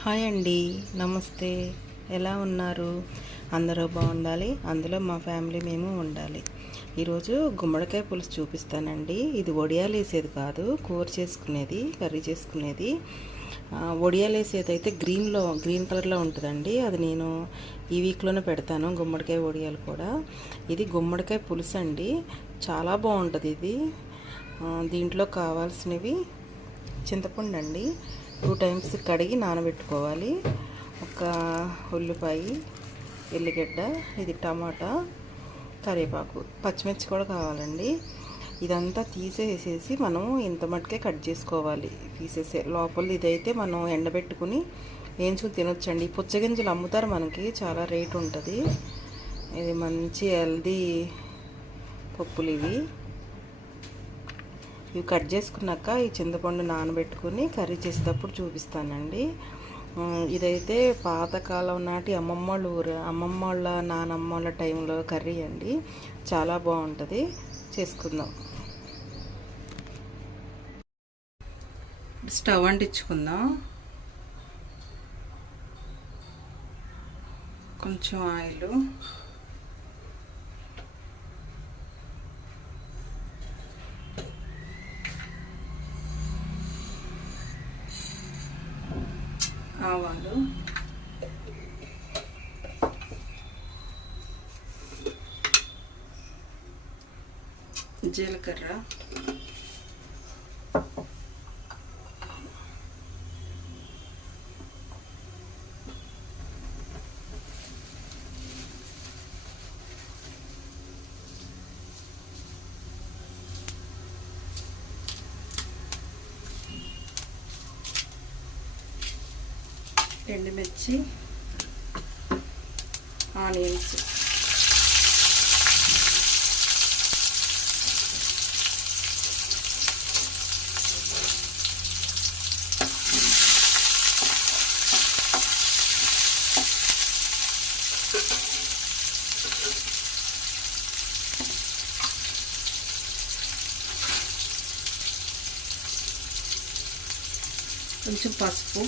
Hi అండి, నమస్తే. ఎలా ఉన్నారు? అందరూ బాగుండాలి, అందులో మా ఫ్యామిలీ మేము ఉండాలి. ఈరోజు గుమ్మడికాయ పులుసు చూపిస్తానండి. ఇది వడియాలు వేసేది కాదు, కూర చేసుకునేది, కర్రీ చేసుకునేది. వడియాలు వేసేది అయితే గ్రీన్ కలర్లో ఉంటుందండి. అది నేను ఈ వీక్లోనే పెడతాను, గుమ్మడికాయ వడియాలు కూడా. ఇది గుమ్మడికాయ పులుసు అండి, చాలా బాగుంటుంది ఇది. దీంట్లో కావాల్సినవి చింతపండు అండి, 2 టైమ్స్ కడిగి నానబెట్టుకోవాలి. ఒక ఉల్లిపాయ, ఎల్లిగడ్డ, ఇది టమాటా, కరివేపాకు, పచ్చిమిర్చి కూడా కావాలండి. ఇదంతా తీసేసేసి మనం ఇంత మట్టుకే కట్ చేసుకోవాలి పీసెస్. లోపల ఇదైతే మనం ఎండబెట్టుకుని వేయించుకుని తినొచ్చండి. పుచ్చగింజలు అమ్ముతారు, మనకి చాలా రేట్ ఉంటుంది. ఇది మంచి హెల్దీ పప్పులు ఇవి. ఇవి కట్ చేసుకున్నాక ఈ చింతపండు నానబెట్టుకుని కర్రీ చేసేటప్పుడు చూపిస్తానండి. ఇదైతే పాతకాలం నాటి అమ్మమ్మ వాళ్ళ నానమ్మ వాళ్ళ టైంలో కర్రీ అండి, చాలా బాగుంటుంది. చేసుకుందాం. స్టవ్ అంటించుకుందాం. కొంచెం ఆయిల్, ఆవాలు, జీలకర్ర, ఎండుమిర్చి, ఆనియన్స్, కొంచెం పసుపు,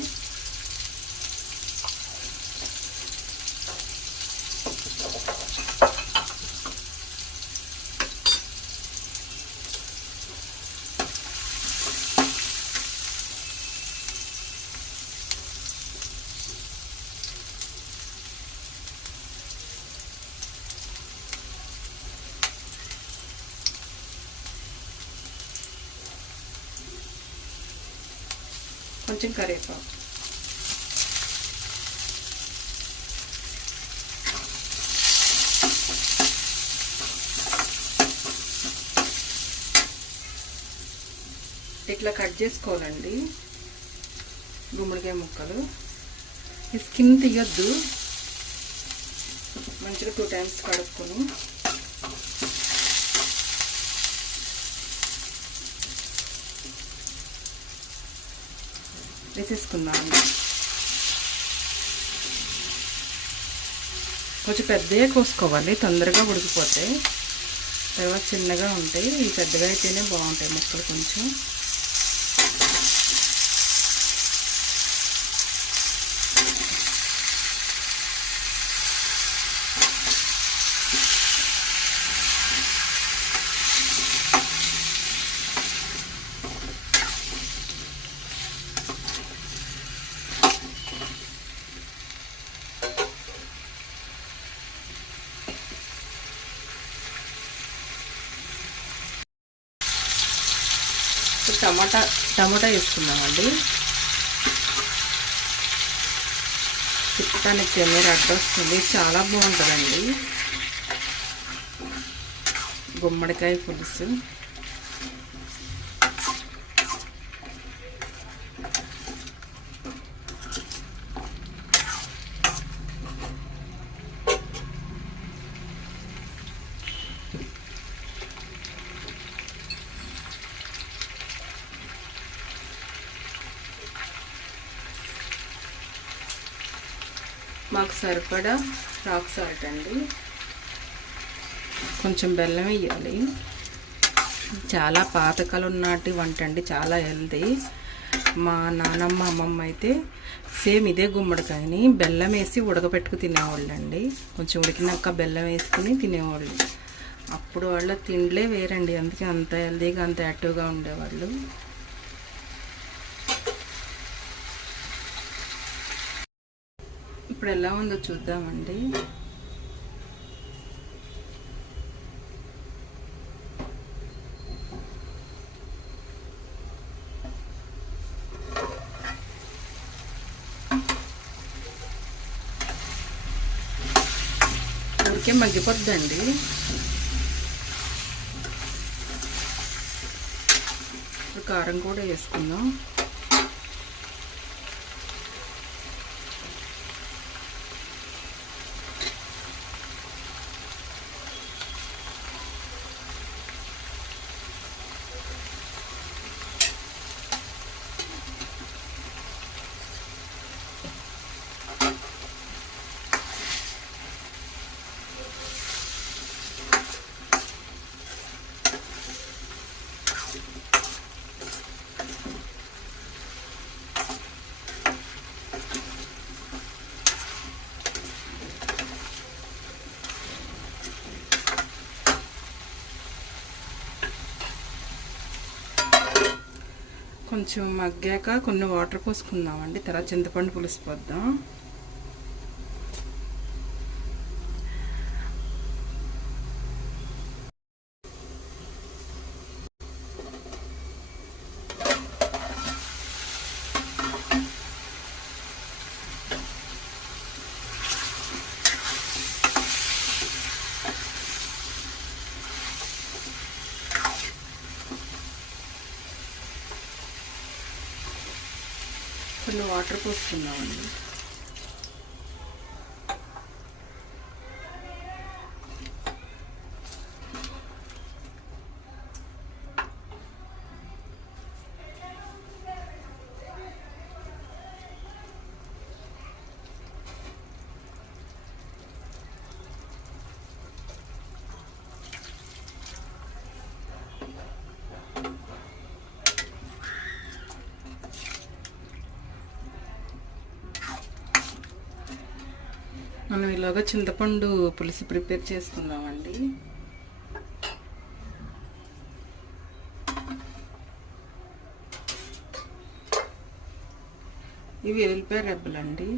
కొంచెం కరివేపాకు. ఇట్లా కట్ చేసుకోవాలండి గుమ్మడికాయ ముక్కలు. ఈ స్కిన్ తీయొద్దు, మంచిగా 2 టైమ్స్ కడుక్కొని వేసేసుకున్నాను. కొంచెం పెద్దగా కోసుకోవాలి, తొందరగా ఉడికిపోతాయి. తర్వాత చిన్నగా ఉంటాయి, ఈ పెద్దగా అయితేనే బాగుంటాయి ముక్కలు. కొంచెం టమాటా వేసుకుందామండి. తిప్పటానికి చెన్నీరు అడ్డొస్తుంది, చాలా బాగుంటుందండి గుమ్మడికాయ పులుసు. మాకు సరిపడా రాక్ సాల్ట్ అండి, కొంచెం బెల్లం వేయాలి. చాలా పాతకాలం నాటి వంట అండి, చాలా హెల్తీ. మా నానమ్మ అమ్మమ్మ అయితే సేమ్ ఇదే గుమ్మడికాయని బెల్లం వేసి ఉడకబెట్టుకు తినేవాళ్ళండి. కొంచెం ఉడికినాక బెల్లం వేసుకుని తినేవాళ్ళు. అప్పుడు వాళ్ళ తిండ్లే వేరండి, అందుకే అంత హెల్దీగా అంత యాక్టివ్గా ఉండేవాళ్ళు. ఇప్పుడు ఎలా ఉందో చూద్దామండి. ఊరికే మగ్గిపోద్దండి. ఇప్పుడు కారం కూడా వేసుకుందాం. కొంచెం మగ్గాక కొన్ని వాటర్ పోసుకుందామండి. తర్వాత చింతపండు పులుసు పోద్దాం. కొన్ని వాటర్ పోసుకుందామండి. మనం ఇలాగ చింతపండు పులుసు ప్రిపేర్ చేసుకుందామండి. ఇవి వెల్లిపాయ రెబ్బలండి.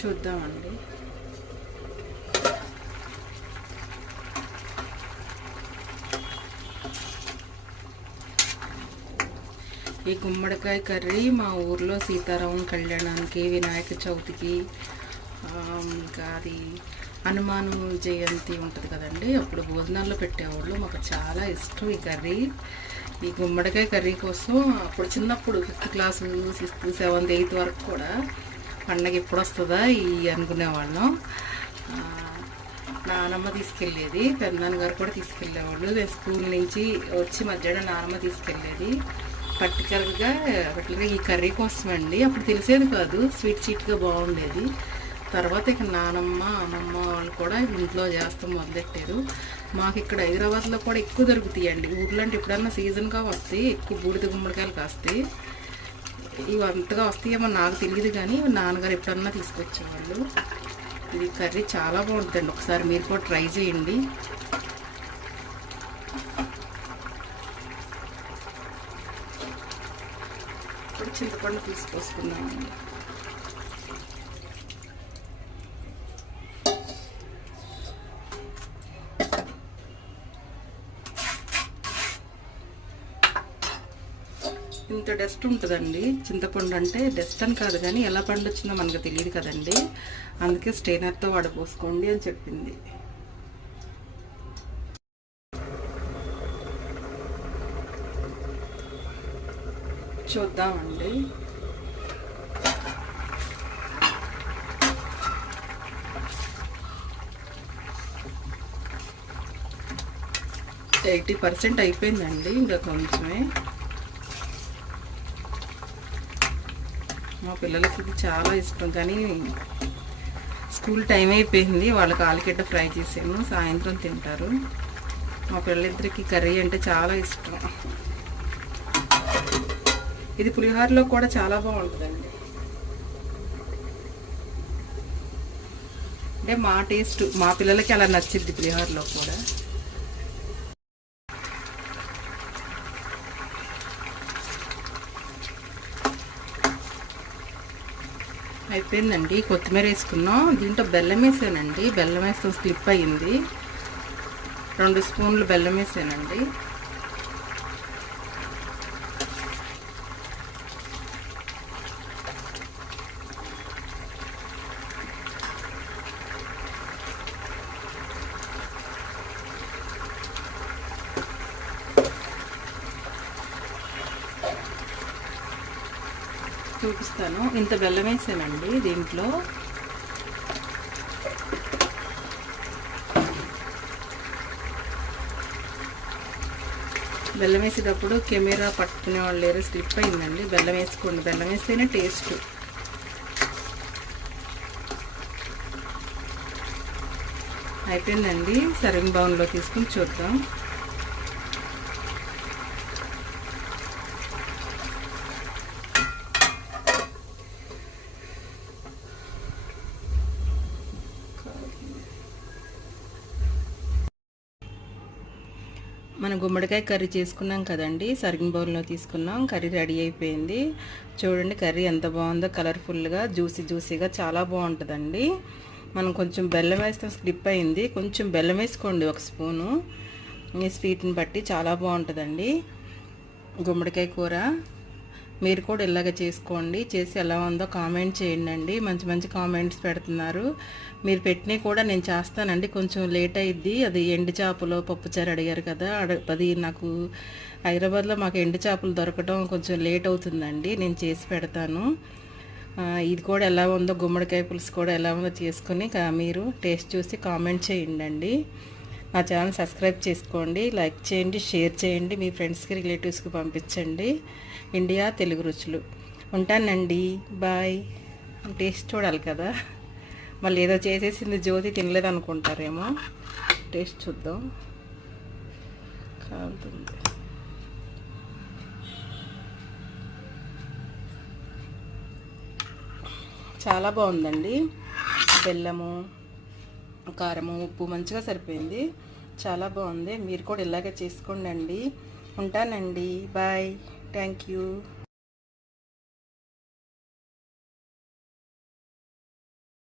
చూద్దామండి. ఈ గుమ్మడికాయ కర్రీ మా ఊర్లో సీతారామం కళ్యాణానికి, వినాయక చవితికి, ఇంకా అది హనుమాన్ జయంతి ఉంటుంది కదండి, అప్పుడు భోజనాల్లో పెట్టేవాళ్ళు. మాకు చాలా ఇష్టం ఈ కర్రీ. ఈ గుమ్మడికాయ కర్రీ కోసం అప్పుడు చిన్నప్పుడు 5th class, 6th, 7th, 8th వరకు కూడా పండగ ఎప్పుడు వస్తుందా అనుకునేవాళ్ళం. నానమ్మ తీసుకెళ్ళేది, పెద్దనాన్నగారు కూడా తీసుకెళ్ళేవాళ్ళు. నేను స్కూల్ నుంచి వచ్చి మధ్యాహ్నం నానమ్మ తీసుకెళ్ళేది. పర్టికులర్గా ఈ కర్రీ కోసం అండి. అప్పుడు తెలిసేది కాదు, స్వీట్గా బాగుండేది. తర్వాత ఇక నానమ్మ అమ్మమ్మ వాళ్ళు కూడా ఇంట్లో చేస్తాం మొదలెట్టారు. మాకు ఇక్కడ హైదరాబాద్లో కూడా ఎక్కువ దొరుకుతాయండి. ఊర్లో అంటే ఎప్పుడన్నా సీజన్గా వస్తాయి, ఎక్కువ బూడిద గుమ్మడికాయలు కాస్తాయి. ఇవి అంతగా వస్తాయేమో నాకు తెలియదు, కానీ నాన్నగారు ఎప్పుడన్నా తీసుకొచ్చేవాళ్ళు. ఇది కర్రీ చాలా బాగుంటుందండి, ఒకసారి మీరు కూడా ట్రై చేయండి. ఇప్పుడు చింతపండు తీసుకొసుకున్నామండి. ఇంత డస్ట్ ఉంటుందండి చింతపండు అంటే. డస్ట్ అని కాదు కానీ ఎలా పండు వచ్చిందో మనకు తెలియదు కదండి, అందుకే స్టెయినర్తో వడపోసుకోండి అని చెప్పింది. చూద్దామండి. ఎయిటీ % అయిపోయిందండి, ఇంకా కొంచెమే. మా పిల్లలకి ఇది చాలా ఇష్టం, కానీ స్కూల్ టైం అయిపోయింది, వాళ్ళకి ఆలుగడ్డ ఫ్రై చేసాను, సాయంత్రం తింటారు. మా పిల్లలిద్దరికి కర్రీ అంటే చాలా ఇష్టం. ఇది పులిహోరలో కూడా చాలా బాగుంటుందండి. అంటే మా టేస్ట్, మా పిల్లలకి అలా నచ్చింది పులిహోరలో కూడా. అయిపోయిందండి. కొత్తిమీర వేసుకున్నాం. దీంట్లో బెల్లం వేసానండి. బెల్లం వేస్తాం, స్లిప్ అయ్యింది. 2 స్పూన్లు బెల్లం వేసానండి. చూపిస్తాను. ఇంత బెల్లం వేసానండి దీంట్లో. బెల్లం వేసేటప్పుడు కెమెరా పట్టుకునే వాళ్ళు లేరు, స్లిప్ అయిందండి. బెల్లం వేసుకోండి, బెల్లం వేస్తేనే టేస్ట్. అయిపోయిందండి. సర్వింగ్ బౌల్లో తీసుకుని చూద్దాం. మనం గుమ్మడికాయ కర్రీ చేసుకున్నాం కదండి, సర్వింగ్ బౌల్లో తీసుకున్నాం. కర్రీ రెడీ అయిపోయింది. చూడండి కర్రీ ఎంత బాగుందో, కలర్ఫుల్గా, జ్యూసీగా చాలా బాగుంటుందండి. మనం కొంచెం బెల్లం వేస్తాం, స్లిప్ అయింది. కొంచెం బెల్లం వేసుకోండి, 1 స్పూను. మీ స్వీట్ని బట్టి చాలా బాగుంటుందండి గుమ్మడికాయ కూర. మీరు కూడా ఇలాగ చేసుకోండి. చేసి ఎలా ఉందో కామెంట్ చేయండి. మంచి మంచి కామెంట్స్ పెడుతున్నారు. మీరు పెట్టినవి కూడా నేను చేస్తానండి. కొంచెం లేట్ అయ్యిద్ది. అది ఎండు చేపలు పప్పుచారు అడిగారు కదా, అది నాకు హైదరాబాద్లో మాకు ఎండు చేపలు దొరకడం కొంచెం లేట్ అవుతుందండి. నేను చేసి పెడతాను. ఇది కూడా ఎలా ఉందో, గుమ్మడికాయ పులుసు కూడా ఎలా ఉందో చేసుకుని మీరు టేస్ట్ చూసి కామెంట్ చేయండి. నా ఛానల్ సబ్స్క్రైబ్ చేసుకోండి, లైక్ చేయండి, షేర్ చేయండి, మీ ఫ్రెండ్స్కి, రిలేటివ్స్కి పంపించండి. ఇండియా తెలుగు రుచులు. ఉంటానండి, బాయ్. టేస్ట్ చూడాలి కదా, మళ్ళీ ఏదో చేసేసింది జ్యోతి తినలేదు అనుకుంటారేమో. టేస్ట్ చూద్దాం. కాలుతుంది. చాలా బాగుందండి. బెల్లము, కారము, ఉప్పు మంచిగా సరిపోయింది. చాలా బాగుంది. మీరు కూడా ఇలాగే చేసుకోండి. ఉంటానండి, బాయ్. Thank you.